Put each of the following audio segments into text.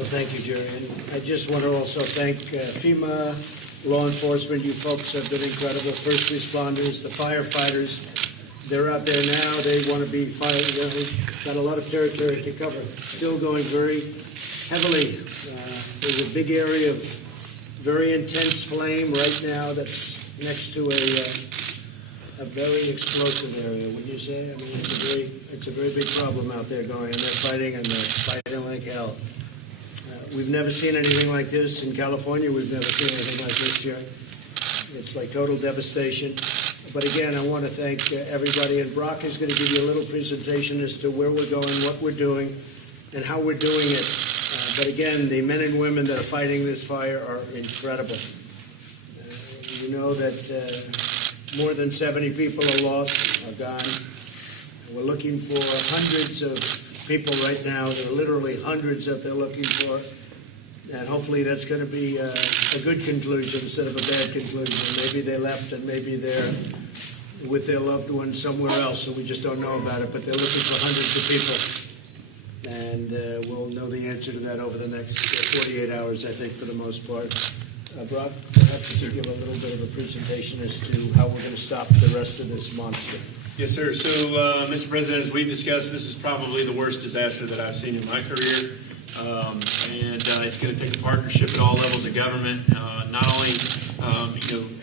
Well, thank you, Jerry. And I just want to also thank FEMA, law enforcement. You folks have been incredible. First responders, the firefighters. They're out there now. They want to be fired. They've got a lot of territory to cover. Still going very heavily. There's a big area of very intense flame right now that's next to a very explosive area. Would you say? I mean, it's a very big problem out there going, and they're fighting, and they're fighting like hell. We've never seen anything like this in California. We've never seen anything like this, Jerry. It's like total devastation. But again, I want to thank everybody, and Brock is going to give you a little presentation as to where we're going, what we're doing, and how we're doing it. But again, the men and women that are fighting this fire are incredible. You know that more than 70 people are lost, are gone. We're looking for hundreds of people right now. There are literally hundreds that they're looking for. And hopefully that's going to be a good conclusion instead of a bad conclusion. Maybe they left and maybe they're with their loved ones somewhere else, so we just don't know about it. But they're looking for hundreds of people. And we'll know the answer to that over the next 48 hours, I think, for the most part. Brock, perhaps you give a little bit of a presentation as to how we're going to stop the rest of this monster. Yes, sir. So, Mr. President, as we've discussed, this is probably the worst disaster that I've seen in my career. And it's going to take a partnership at all levels of government, not only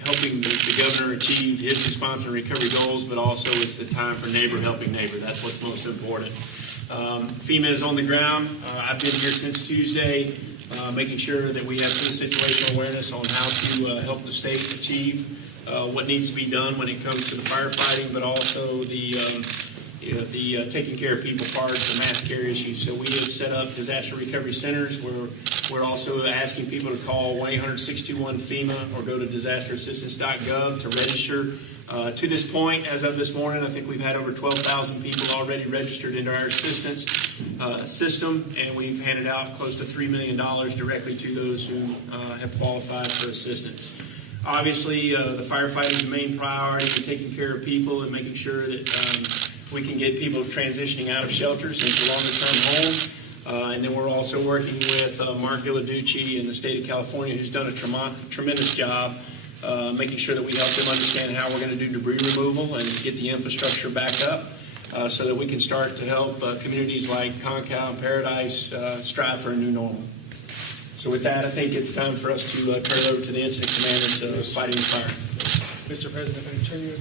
helping the governor achieve his response and recovery goals, but also it's the time for neighbor helping neighbor. That's what's most important. FEMA is on the ground. I've been here since Tuesday, making sure that we have good situational awareness on how to help the state achieve what needs to be done when it comes to the firefighting, but also the taking care of people part, the mass care issue. So we have set up disaster recovery centers where we're also asking people to call 1-800-621-FEMA or go to disasterassistance.gov to register. To this point, as of this morning, I think we've had over 12,000 people already registered into our assistance system, and we've handed out close to $3 million directly to those who have qualified for assistance. Obviously, the firefighting is the main priority for taking care of people and making sure that we can get people transitioning out of shelters into longer-term homes. And then we're also working with Mark Villaducci in the state of California, who's done a tremendous job making sure that we help them understand how we're going to do debris removal and get the infrastructure back up so that we can start to help communities like Concow and Paradise strive for a new normal. So with that, I think it's time for us to turn it over to the incident commanders fighting the fire. Mr. President, can I turn you?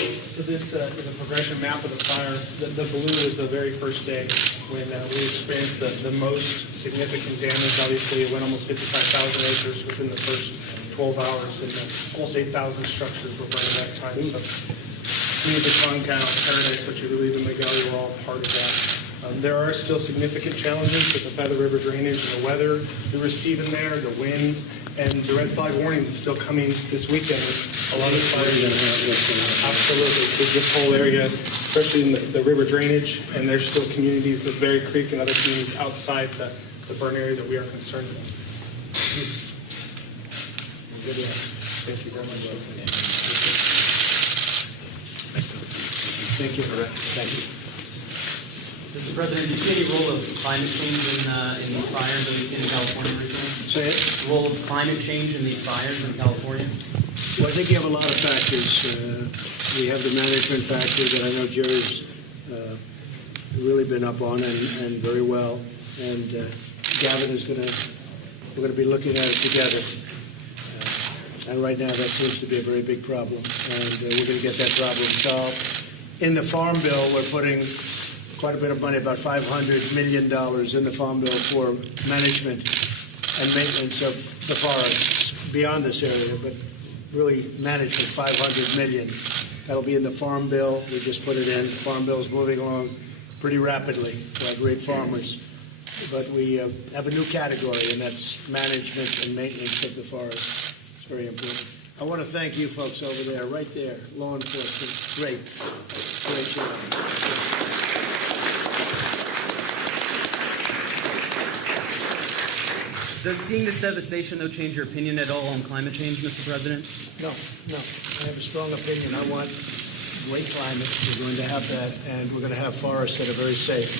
So this is a progression map of the fire. The blue is the very first day when we experienced the most significant damage. Obviously, it went almost 55,000 acres within the first 12 hours, and almost 8,000 structures were burned at that time. So we, the Concow, Paradise, what you believe in Miguel, were all part of that. There are still significant challenges with the Feather River drainage and the weather we receive in there, the winds, and the red flag warning is still coming this weekend with a lot of fires. Absolutely. This whole area, especially in the river drainage, and there's still communities of Berry Creek and other communities outside the burn area that we are concerned with. Thank you very much. Thank you. Thank you. Mr. President, do you see any role of climate change in these fires that we've seen in California recently? Say it. The role of climate change in these fires in California? Well, I think you have a lot of factors. We have the management factor that I know Jerry's really been up on and very well. And Gavin is we're going to be looking at it together. And right now that seems to be a very big problem. And we're going to get that problem solved. In the Farm Bill, we're putting quite a bit of money, about $500 million in the Farm Bill for management and maintenance of the forests beyond this area, but really management, $500 million. That'll be in the Farm Bill. We just put it in. The Farm Bill is moving along pretty rapidly for our great farmers. But we have a new category, and that's management and maintenance of the forest. It's very important. I want to thank you folks over there, right there, law enforcement. Great job. Does seeing this devastation, though, change your opinion at all on climate change, Mr. President? No. I have a strong opinion. I want great climate. We're going to have that, and we're going to have forests that are very safe.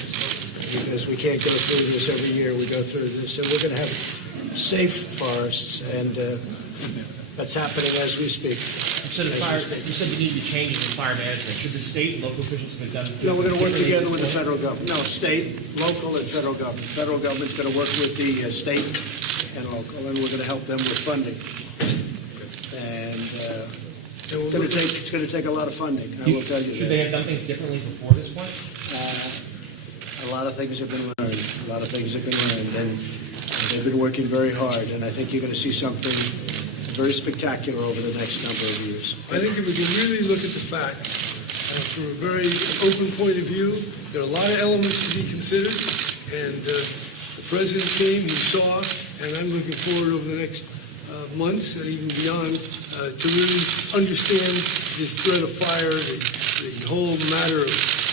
because we can't go through this every year. We go through this, so we're going to have safe forests, and that's happening as we speak. You said you need to be changing in fire management. Should the state and local officials have done? No, we're going to work differently together at with the this point? federal government. No, state, local, and federal government. Federal government's going to work with the state and local, and we're going to help them with funding. And it's going to take a lot of funding. I will tell you Should that. they have done things differently before this point? A lot of things have been learned. And they've been working very hard. And I think you're going to see something very spectacular over the next number of years. I think if we can really look at the facts from a very open point of view, there are a lot of elements to be considered, and the President came, he saw, and I'm looking forward over the next months and even beyond to really understand this threat of fire, the whole matter of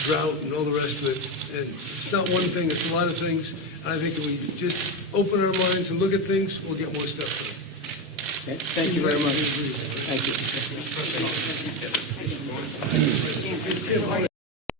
drought and all the rest of it. And it's not one thing, it's a lot of things. And I think if we just open our minds and look at things, we'll get more stuff done. Okay? Thank you very much. Thank you.